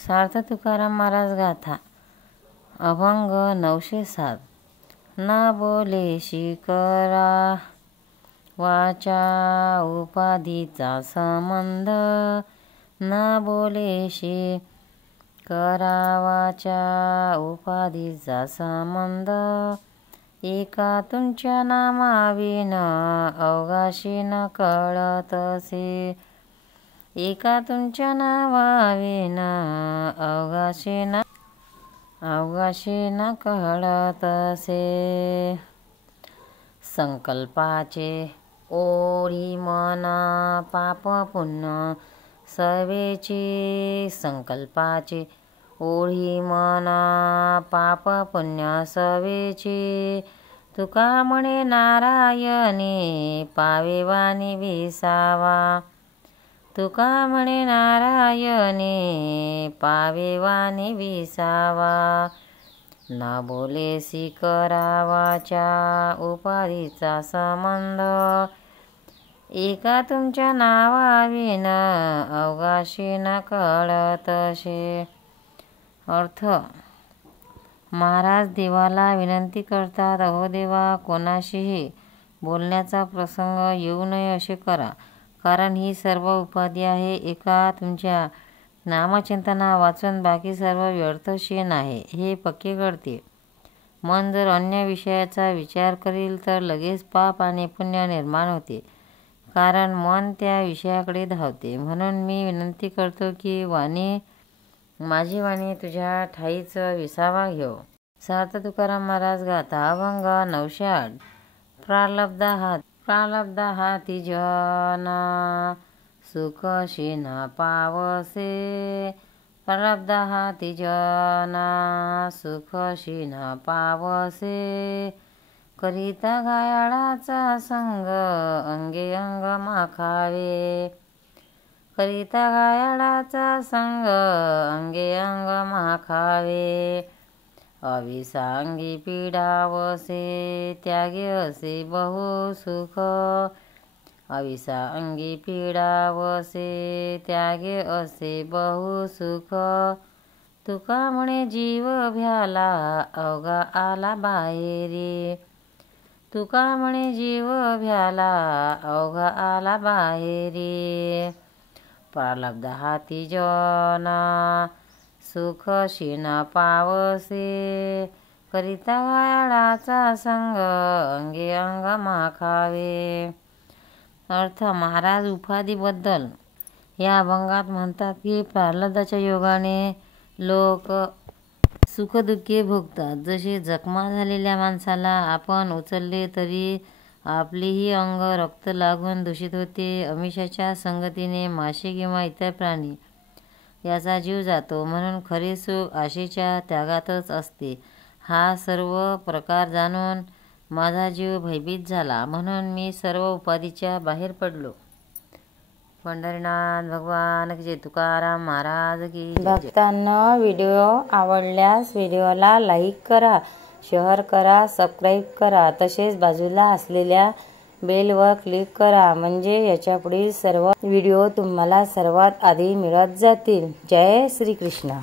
सार्थ तुकाराम महाराज गाथा अभंग 907। ना बोलेशी करा वाचा उपाधीचा संबंध, ना बोलेशी करा वाचा उपाधीचा संबंध, एका तुमच्या नामाविन अवघाशी न कळतसे, एका तुमच्या नावाविन अवघाशी न कळतसे। संकल्पाचे ओढी मना पाप पुण्य सवेची, संकल्पाचे ओढी मना पाप पुण्य सवेची, तुका म्हणे नारायणी पावेवानी विसावा, तुका म्हणे नारायणी पावेवानी विसावा। ना बोलेसी करावाच्या उपाधीचा संबंध, एका तुमच्या नावाविन अवघाशी न कळतसे। अर्थ, महाराज देवाला विनंती करतात, अहो देवा, कोणाशीही बोलण्याचा प्रसंग येऊ नये असे करा, कारण ही सर्व उपाधी आहे। एका तुमच्या नामचिंतना वाचून बाकी सर्व व्यर्थ शेण आहे हे पक्के कळते। मन जर अन्य विषयाचा विचार करील तर लगेच पाप आणि पुण्य निर्माण होते, कारण मन त्या विषयाकडे धावते। म्हणून मी विनंती करतो की माझी वाणी तुझ्या ठाईच विसावा घेव। सार्थ तुकाराम महाराज गाथा अभंग 908। प्रारब्ध हाती जना सुखशी न पावसे, प्रारब्ध हाती जना सुखशी न पावसे, करिता घायाळाचा संग अंगे अंग माखावे, करिता घायाळाचा संग अंगे अंग माखावे, अविसांगी पीडावसे त्यागे असे बहु सुख, अविसांगी पीडावसे त्यागे असे बहु सुख, तुका म्हणे जीव भ्याला अवघा आला बाहेरी, तुका म्हणे जीव भ्याला अवघा आला बाहेरी, प्रारब्ध हाती जना सुखशी न पावसे, करिता घायाळाचा संग अंगे अंग माखावे। अर्थ, महाराज उपाधीबद्दल या अभंगात म्हणतात की प्रारब्धाच्या योगाने लोक सुखदुःखे भोगतात। जसे जखमा झालेल्या माणसाला आपण उचलले तरी आपलेही अंग रक्त लागून दूषित होते, आमिषाच्या संगतीने मासे किंवा इतर प्राणी याचा जीव जातो, म्हणून खरे सुख आशेच्या त्यागातच असते। हा सर्व प्रकार जाणून माझा जीव भयभीत झाला, म्हणून मी सर्व उपाधीच्या बाहेर पडलो। पंढरीनाथ भगवान की जय, तुकाराम महाराज की जय। भक्तांनो, व्हिडिओ आवडल्यास व्हिडिओला लाईक करा, शेअर करा, सबस्क्राईब करा, तसेच बाजूला असलेल्या बेलवर क्लिक करा, म्हणजे याच्या पुढील सर्व व्हिडिओ तुम्हाला सर्वात आधी मिळत जातील। जय श्री कृष्ण।